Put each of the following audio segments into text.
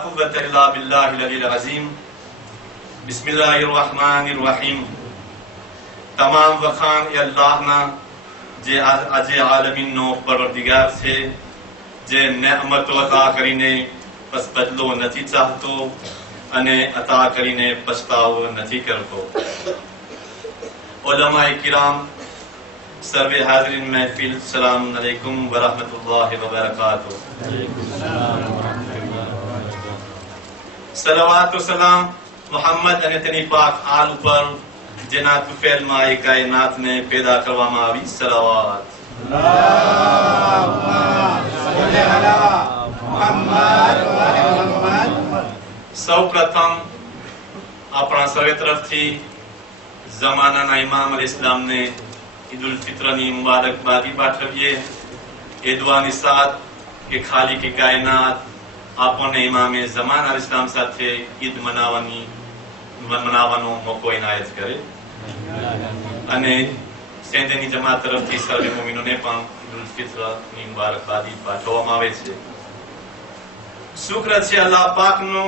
कुव्वत इल्ला बिल्लाहिल अलील अज़ीम। बिस्मिल्लाहिर्रहमानिर्रहीम। तमाम वखान ए अल्लाह ना जे अजे आलमीन नो परवरदिगार छे, जे नेमत अता करीने बस बदलो नथी चाहतो अने अता करीने पछतावो नथी करतो। उलमाए किराम, सर्वे हाज़रीन महफिल, सलाम अलैकुम व रहमतुल्लाहि व बरकातुहू। सलावत व सलाम मोहम्मद अने तेनी पाक आल पर जेना तुफैल माए कायनात ने पैदा करवामां आवी। सलावत सौ प्रथम अपना सर्वे तरफ थी जमाना ना इमाम अलैहिस्सलाम ने ईद उल फित्र नी मुबारकबादी पाठवीए। ए दुआनी साथ के खाली की कायनात आपने इमाम जमाना अलैहिस्सलाम साथे ईद मनावવાનો મોકો ઇનાયત કરે અને સેંધની જમાત તરફથી સર્વે મુમિનોને પણ ઈદ ઉલ ફિત્રની મુબારકબાદી પાઠવવામાં આવે છે। શુક્ર છે અલ્લાહ પાકનો,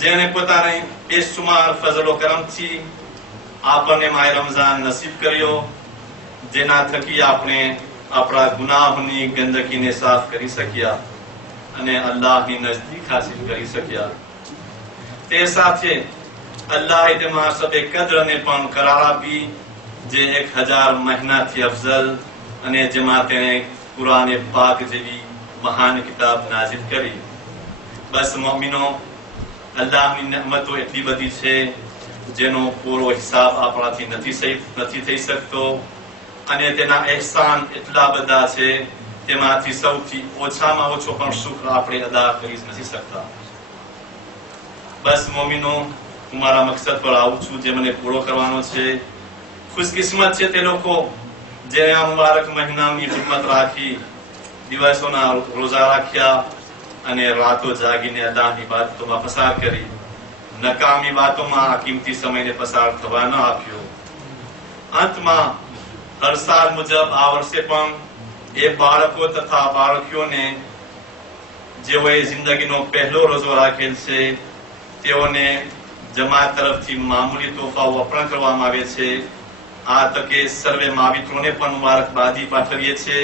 જેણે પોતાને બેશુમાર ફઝલો કરમથી આપણને માહ રમઝાન નસીબ કર્યો, જેના થકી આપણે આપણા ગુનાહોની ગંદકીને સાફ કરી શક્યા અને અલ્લાહની નજદીક હાસિલ કરી શક્યા। તે સાથે अल्लाह तेमा सबे कद्र ने पण करार आपी, जे 1000 महीना थी अफजल अने जेमा तेने कुरान पाक जेवी महान किताब नाजिल करी। बस मोमिनो, अल्लाहनी नेमतो एटली बधी छे जेनो पूरो हिसाब आपणाथी નથી થઈ શકતો અને તેના ehsan એટલા બધા છે તેમાંથી સૌથી ઓછામાં ઓછો પણ શુક્ર આપણે અદા કરી નથી શકતા। બસ મોમિનો, હું મારા મકસદ પર આવું છું જે મને પૂરો કરવાનો છે। ખુશકિસ્મત છે તે લોકો જે આ મુબારક મહિનાની ખિદમત રાખી, દિવસોના રોજા રાખ્યા અને રાતો જાગીને અલ્લાહની ઇબાદતોમાં પસાર કરી, નકામી વાતોમાં આ કિંમતી સમયને પસાર થવા ન આપ્યો। અંતમાં હર સાલ મુજબ આ વર્ષે પણ એ બાળકો તથા બાળકીઓને જેઓએ જિંદગીનો પહેલો રોજો રાખેલ છે તેઓને જમાત તરફથી મામૂલી તોહફાઓ અર્પણ કરવામાં આવે છે। આ તકે સર્વે માવિત્રોને પણ મુબારકબાદી પાઠવીએ છીએ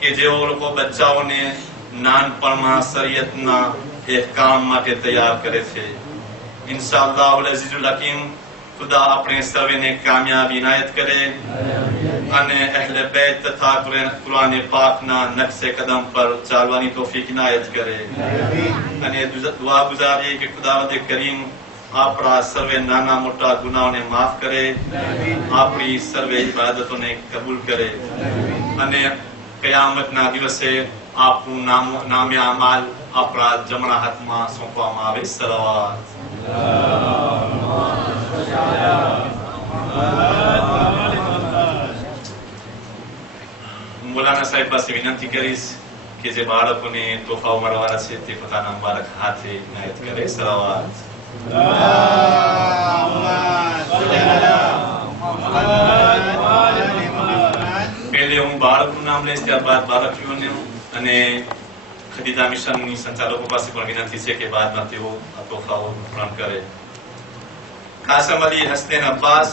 કે જેઓ લોકો બચ્ચાઓને નાનપણમાં શરીયતના અહેકામ માટે તૈયાર કરે છે। ઇન્શાઅલ્લાહુલ અઝીઝુલ હકીમ खुदा अपने सर्वे ने कामयाबी इनायत करे अने अहले बैत तथा कुरान पाक ना नक्शे कदम पर चालवानी तौफीक इनायत करे। अने दुआ गुजारिए कि खुदावंद करीम आपरा सर्वे नाना मोटा गुनाहों ने माफ करे, आपरी सर्वे इबादतों ने कबूल करे अने कयामत ना दिवसे आपनु नामे अमाल आपरा जमणा हाथमां सोंपवामां आवे। सलावत मौलाना साहेब પાસે વિનંતી કરીશ કે જે બાળકોને તોહફા મળવાના છે તે પોતાના મુબારક હાથે ઇનાયત કરે। સલાવત પહેલે હું બાળકનું નામ લઈશ, ત્યારબાદ બાળકીઓને અને ખદીજા મિશનની સંચાલકો પાસે પણ વિનંતી છે કે બાદમાં તેઓ આ તોહફાઓ ગ્રહણ કરે। कासम अली हसनैन अब्बास,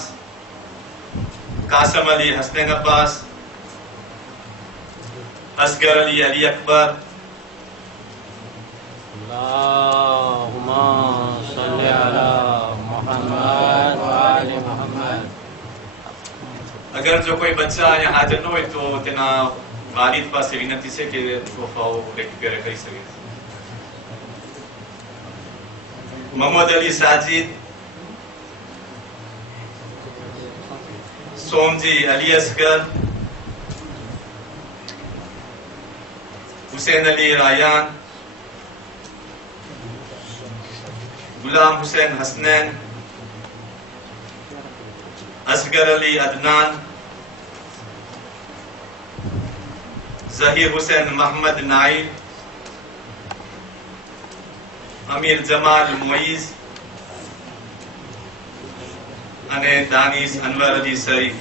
कासम अली हसनैन अब्बास, असगर अली अली अकबर, अल्लाहुम्मा सल्ली अला मुहम्मद व आले मुहम्मद। अगर जो कोई बच्चा यहाँ हाजिर न हो तो तेना वालिद पासे विनंती છે કે તોહફાઓ રેક્ટિફાય કરી શકે। मोहम्मद अली साजिद, सोमजी अली असगर, हुसैन अली रायान, गुलाम हुसैन हसनैन, असगर अली अदनान, जहीर हुसैन मोहम्मद नाइल, अमीर जमाल मोइज अने दानिश अनवर अली शरीफ।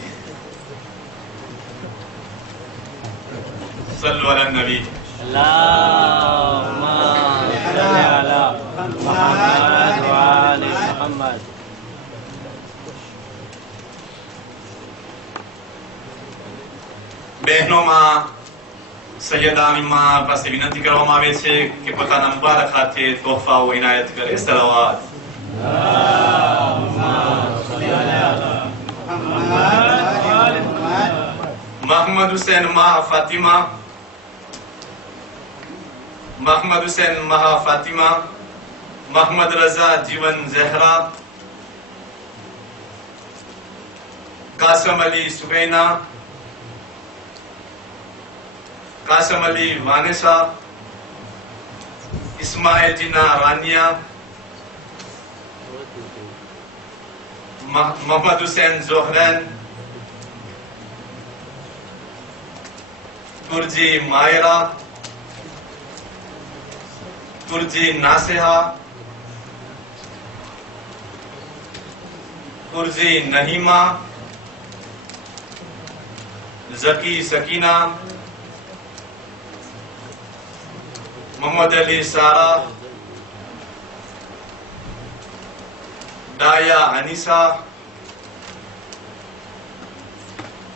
सल्लल्लाहु अलैहि नबी। अल्लाहुम्मा صل على محمد وآل محمد. બહેનોમાં સૈયદા અમીમા પાસે વિનંતી કરવામાં આવે છે કે પોતાના મુબારક હાથે તોહફાઓ ઇનાયત કરે. સલાવત. મોહમ્મદ હુસૈન મા ફાતિમા, મોહમ્મદ હુસૈન મહા ફાતિમા, મોહમ્મદ રઝા જીવન ઝહરા, કાસમ અલી સુગૈના, कासम अली वानेसा, इस्माइल जीना रानिया, मोहम्मद हुसैन जोहरैन, तुर्जी मायरा, तुर्जी नासेहा, तुर्जी नहीमा, जकी सकीना, मोहम्मद अली सारा, डाया अनीसा,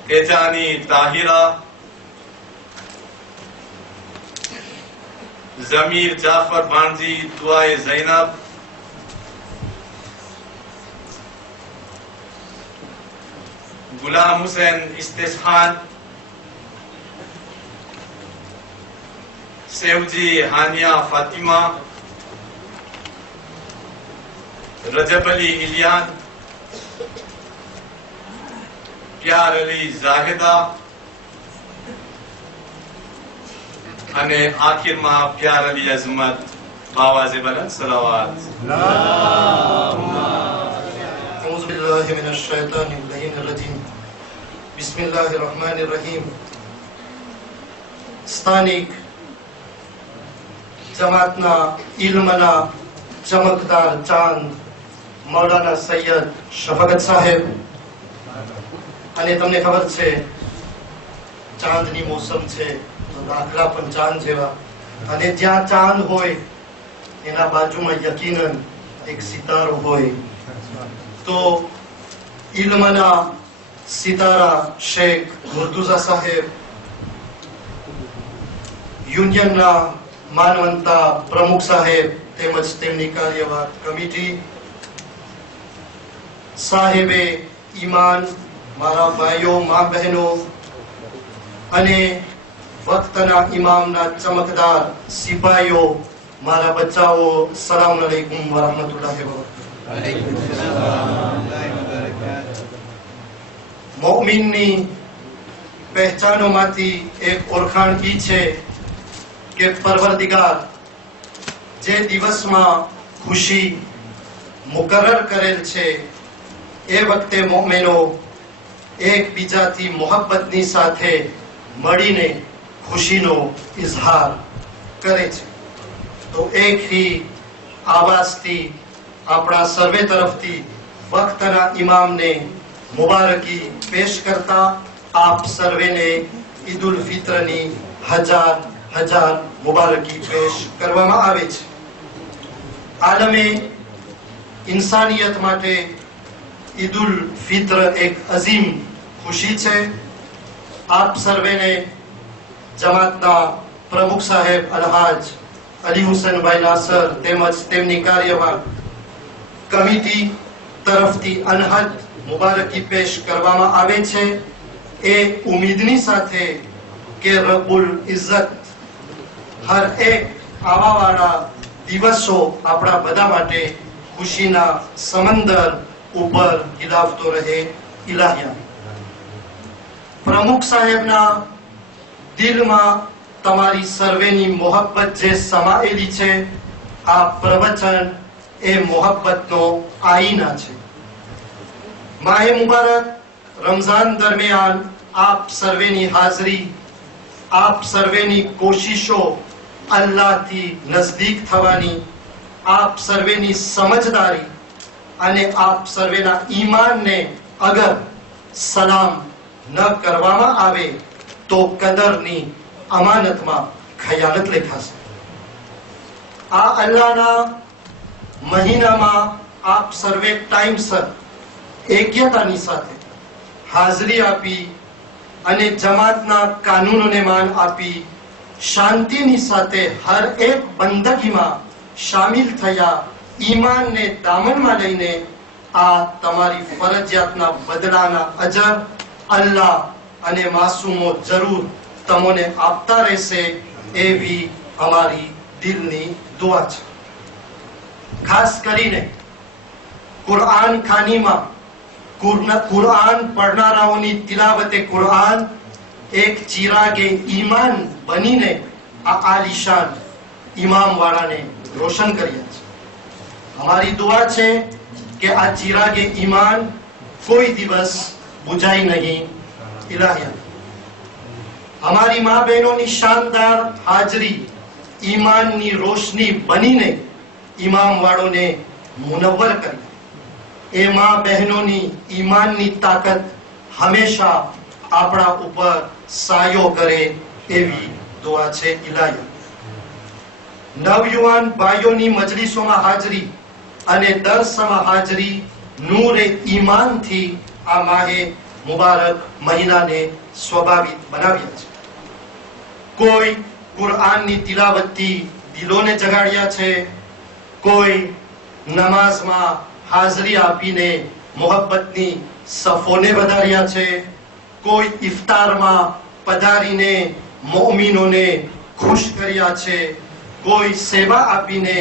तेजानी ताहिरा, जमीर जाफर बांजी दुआए ज़ैनब, गुलाम हुसैन इस्तेखान, सेवजी हानिया फातिमा, रजब अली इलियान, प्यार अली जाहिदा અને આખિરમાં પ્યાર અલી અઝમત બાવાઝે બલંદ સલાવત. أعوذ بالله من الشيطان الرجيم. بسم الله الرحمن الرحيم. સ્થાનિક જમાતના ઇલ્મના ચમકદાર ચાંદ મૌલાના સૈયદ શફકત સાહેબ, અને તમને ખબર છે ચાંદની મોસમ છે તો દાખલા પણ ચાંદ જેવા, અને જ્યાં ચાંદ હોય એના બાજુમાં યકીનન એક સિતારો હોય. તો ઇલ્મના સિતારા શેખ મુર્તુઝા સાહેબ, યુનિયનના માનવંતા પ્રમુખ સાહેબ તેમજ તેમની કાર્યવાહક કમિટી, સાહેબે ઈમાન, મારા ભાઈઓ મા બહેનો, અને વક્તના ઇમામના ચમકદાર સિપાહીઓ, મારા બચ્ચાઓ, સલામ અલૈકુમ વરહમતુલ્લાહિ વબરકાતુહુ. મોમિનની પહેચાનોમાંથી એક ઓળખાણ ઈ છે કે પરવરદિગાર જે દિવસમાં ખુશી મુકરર કરેલ છે એ વખતે મોમેનો એકબીજાથી મોહબ્બતની સાથે મળીને ખુશીનો ઇઝહાર કરે છે. તો એક ही આવાજથી આપણા સર્વે તરફથી વક્તના ઇમામને મુબારકી પેશ કરતા આપ સર્વેને ઈદ ઉલ ફિત્રની હજાર હજાર મુબારકી પેશ કરવામાં આવે છે. આલમે ઇન્સાનિયત માટે ઈદ ઉલ ફિત્ર એક અઝીમ ખુશી છે. આપ સર્વેને જમાતના પ્રમુખ સાહેબ અલહાજ અલી હુસૈનભાઈ નાસર તેમજ તેમની કાર્યવાહક કમિટી તરફથી અનહદ મુબારકી પેશ કરવામાં આવે છે, એ ઉમ્મીદની સાથે કે રબ્બુલ ઇઝ્ઝત હર એક આવાવાળા દિવસો આપણા બધા માટે ખુશીના સમંદર ઉપર ખિલાફતો રહે. ઇલાહિયા. પ્રમુખ સાહેબના દિલમાં તમારી સર્વેની મોહબ્બત જે સમાયેલી છે, આ પ્રવચન એ મોહબ્બતનો આઈના છે. માહે મુબારક રમઝાન દરમિયાન આપ સર્વેની હાજરી, આપ સર્વેની કોશિશો અલ્લાહથી નજદીક થવાની, આપ સર્વેની સમજદારી અને આપ સર્વેના ઈમાનને અગર સલામ ન કરવામાં આવે તો કદરની અમાનતમાં ખયાનત લેખાશે. આ અલ્લાહના મહિનામાં આપ સર્વે ટાઈમસર એક્યતાની સાથે હાજરી આપી અને જમાતના કાનૂનોને માન આપી શાંતિની સાથે હર એક બંદગીમાં શામિલ થયા, ઈમાનને દામનમાં લઈને આ તમારી ફરજિયાતના બદલાના અજર અલ્લાહ અને માસૂમો જરૂર તમને આપતા રહેશે એવી અમારી દિલની દુઆ છે. ખાસ કરીને કુરઆન ખાનીમાં કુરઆન પઢનારાઓની તિલાવતે કુરઆન એક ચિરાગે ઈમાન બનીને આ આલિશાન ઇમામવાળાને રોશન કર્યા છે. અમારી દુઆ છે કે આ ચિરાગે ઈમાન કોઈ દિવસ બુઝાય નહીં. ઇલાહિયા, અમારી મા બહેનોની શાનદાર હાજરી ઈમાનની રોશની બનીને ઇમામવાળોને મુનવ્વર કરી. એ મા બહેનોની ઈમાનની તાકાત હંમેશા આપણા ઉપર સાયો કરે એવી દુઆ છે. ઇલાહિયા, નવયુવાન ભાઈઓની મજલિસોમાં હાજરી અને દર્સમાં હાજરી નૂરે ઈમાનથી આ માહે મુબારક મહિનાને સ્વાભાવિક બનાવ્યા છે. કોઈ કુરઆનની તિલાવતથી દિલોને જગાડ્યા છે, કોઈ નમાઝમાં હાજરી આપીને મોહબ્બતની સફોને વધાર્યા છે, કોઈ ઇફતારમાં પધારીને મોમિનોને ખુશ કર્યા છે, કોઈ સેવા આપીને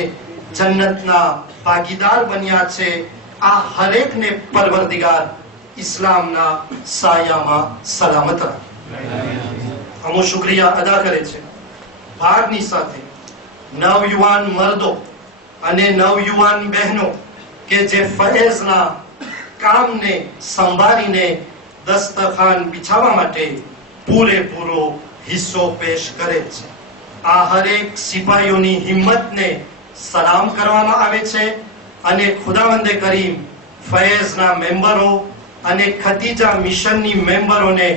જન્નતના ભાગીદાર બન્યા છે. આ હરેકને પરવરદિગાર ઇસ્લામના સાયામાં સલામત રાખે. અમો શુક્રિયા અદા કરે છે. ભાગની સાથે નવયુવાન મર્દો અને નવયુવાન બહેનો કે જે ફૈઝના કામને સંભાળીને દસ્તરખાન બિછાવવા માટે પૂરેપૂરો હિસ્સો પેશ કરે છે. આ હરેક સિપાહીઓની હિંમતને સલામ કરવામાં આવે છે અને ખુદાવંદે કરીમ ફૈઝના મેમ્બરો અને ખતીજા મિશનની મેમ્બરોને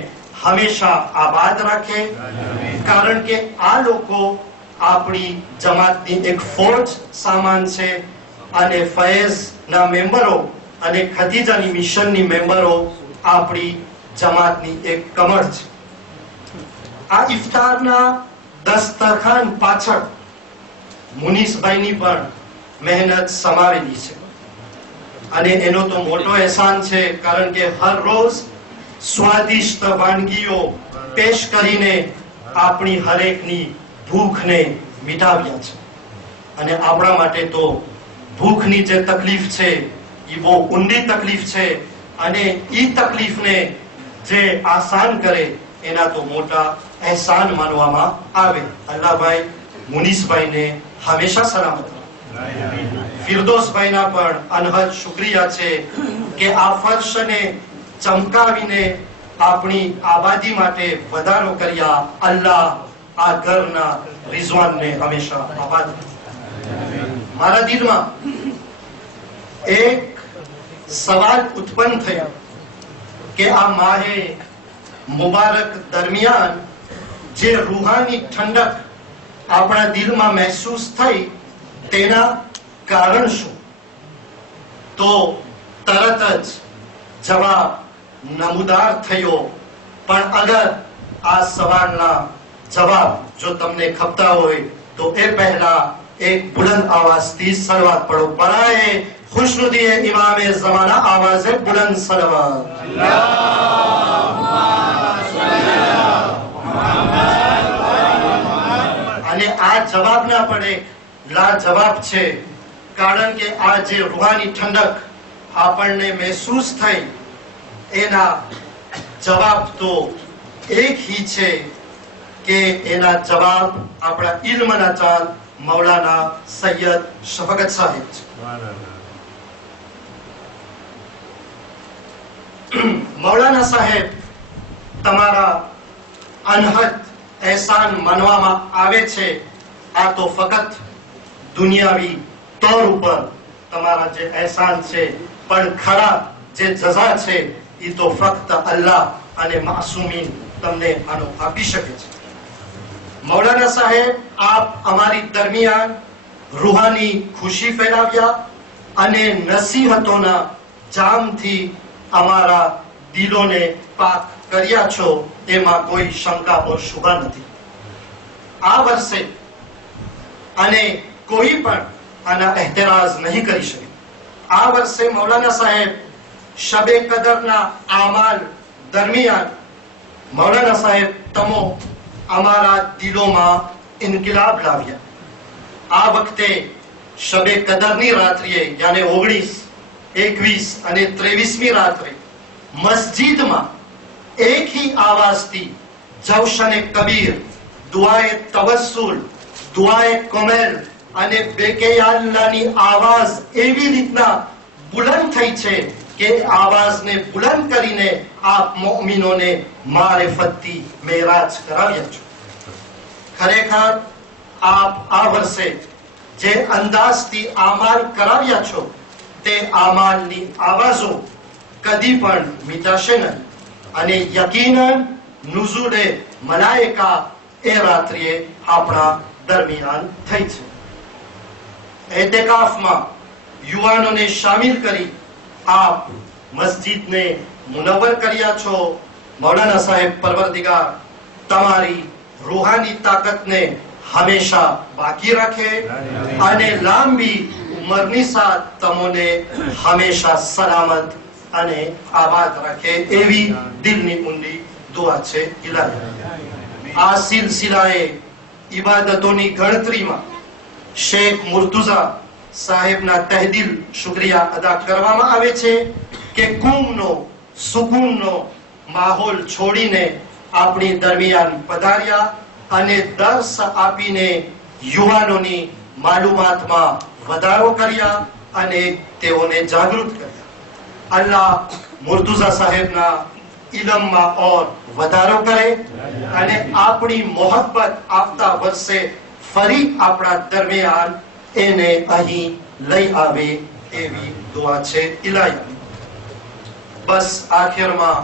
હંમેશા આબાદ રાખે. કારણ કે આ લોકો આપણી જમાતની એક ફોજ સામાન છે અને ફૈઝના મેમ્બરો અને ખતીજાની મિશનની મેમ્બરો આપણી જમાતની એક કમર છે. આ ઇફતારના દસ્તરખાન પાછળ મુનીસભાઈની પણ મહેનત સમાવેલી છે અને એનો તો મોટો અહેસાન છે. કારણ કે હર રોજ સ્વાદિષ્ટ વાનગીઓ પેશ કરીને આપણી હરેકની ભૂખને મિટાવ્યા છે. અને આપણા માટે તો ભૂખની જે તકલીફ છે એ બહુ ઊંડી તકલીફ છે અને એ તકલીફને જે આસાન કરે એના તો મોટા અહેસાન માનવામાં આવે. અલ્લાહભાઈ મુનીસભાઈને હંમેશા સલામત. ફિરદોસભાઈના પણ અનહદ શુક્રિયા છે કે આ ફર્શને ચમકાવીને આપણી આબાદી માટે વધારો કર્યા. અલ્લાહ આ ઘરના રિઝવાનને હંમેશા આબાદ. મારા દિલમાં એક સવાલ ઉત્પન્ન થયો કે આ માહે મુબારક દરમિયાન જે રૂહાની ઠંડક આપણા દિલમાં મહેસૂસ થઈ તેના કારણ શું? તો તરત જ જવાબ નમૂદાર થયો. પણ અગર આ સવાલના જવાબ જો તમને ખપતા હોય તો એ પહેલા એક બુલંદ આવાજથી સલવાત પઢો. બરાએ ખુશનુદીએ ઇમામે ઝમાના આવાજે બુલંદ સલવાત. અને આ જવાબ ના પડે લાજવાબ છે. કારણ કે આ જે રૂહાની ઠંડક આપણને મહેસૂસ થઈ એના જવાબ તો એક ही છે કે એના જવાબ આપણા ઇલ્મના ચાંદ મૌલાના સૈયદ શફકત સાહેબ છે. મૌલાના સાહેબ તમારા અનહદ એહસાન માનવામાં આવે છે. આ તો ફક્ત દુનિયાવી તौर ઉપર તમારા જે એહસાન છે, પણ ખરા જે જઝા છે એ તો ફક્ત અલ્લાહ અને માસૂમીન તમને આનો આપી શકે છે. મૌલાના સાહેબ આપ અમારી દરમિયાન રૂહાની ખુશી ફેલાવ્યા અને નસીહતોના જામથી અમારા દિલોને પાક કર્યા છો, એમાં કોઈ શંકા ઓર શુભા નથી. આ વર્ષે અને કોઈ પણ આના એહતરાજ નહીં કરી શકે. આ વર્ષે મૌલાના સાહેબ શબે કદરના આમાલ દરમિયાન મૌલાના સાહેબ તમો અમારા દિલોમાં ઇન્કિલાબ લાવ્યા. આ વખતે શબે કદરની રાત્રિએ યાને 19, 21 અને 23મી રાત્રે મસ્જિદમાં એક ही આવાજથી જવશને કબીર, દુઆએ તવસ્સુલ, દુઆએ કમેલ અને બેકેયાલ્લાની આવાજ એવી રીતના બુલંદ થઈ છે કે આવાજને બુલંદ કરીને આપ મોમિનોને મારિફતથી મેરાજ કરાવ્યા છો. ખરેખર આપ આ વર્ષે જે અંદાજથી આમાલ કરાવ્યા છો તે આમાલની આવાજો કદી પણ મિટાશે નહીં અને યકીનન નુઝુલે મલાઈકા એ રાત્રિએ આપણા દરમિયાન થઈ છે. એતેકાફમાં યુવાનોને શામિલ કરી આપ મસ્જિદને મુનવ્વર કર્યા છો. મૌલાના સાહેબ પરવરદિગાર તમારી રૂહાની તાકાતને હંમેશા બાકી રાખે અને લાંબી ઉંમરની સાથ તમોને હંમેશા સલામત અને આબાદ રાખે એવી દિલની ઊંડી દુઆ છે ઇલાહી. આ સિલસિલાએ ઇબાદતોની ગણતરીમાં શેખ મુર્તુઝા સાહેબના તહેદિલ શુક્રિયા અદા કરવામાં આવે છે કે કુમનો સુકૂનનો માહોલ છોડીને આપણી દરમિયાન પધાર્યા અને દર્શ આપીને યુવાનોની માલુમાતમાં વધારો કર્યા અને તેઓને જાગૃત કર્યા. અલ્લાહ મુર્તુઝા સાહેબના ઇલમમાં ઓર વધારો કરે અને આપણી મોહબ્બત આવતા વર્ષે ફરી આપણા દરમિયાન એને અહીં લઈ આવે એવી દુઆ છે ઇલાહી. બસ આખિરમાં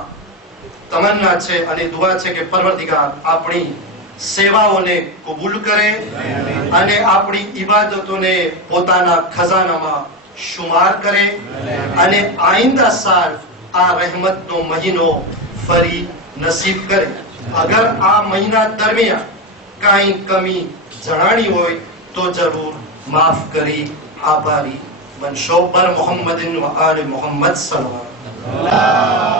તમન્ના છે અને દુઆ છે કે પરવરદિગાર આપણી સેવાઓને કબૂલ કરે અને આપણી ઇબાદતોને પોતાના ખજાનામાં શુમાર કરે અને આઈંદા સાલ આ રહેમતનો મહિનો ફરી નસીબ કરે. અગર આ મહિના દરમિયાન કાંઈ કમી જણાણી હોય તો જરૂર માફ કરી આભારી બનશો. બર મોહમ્મદિન વ આલે મોહમ્મદ સલ્લલ્લાહુ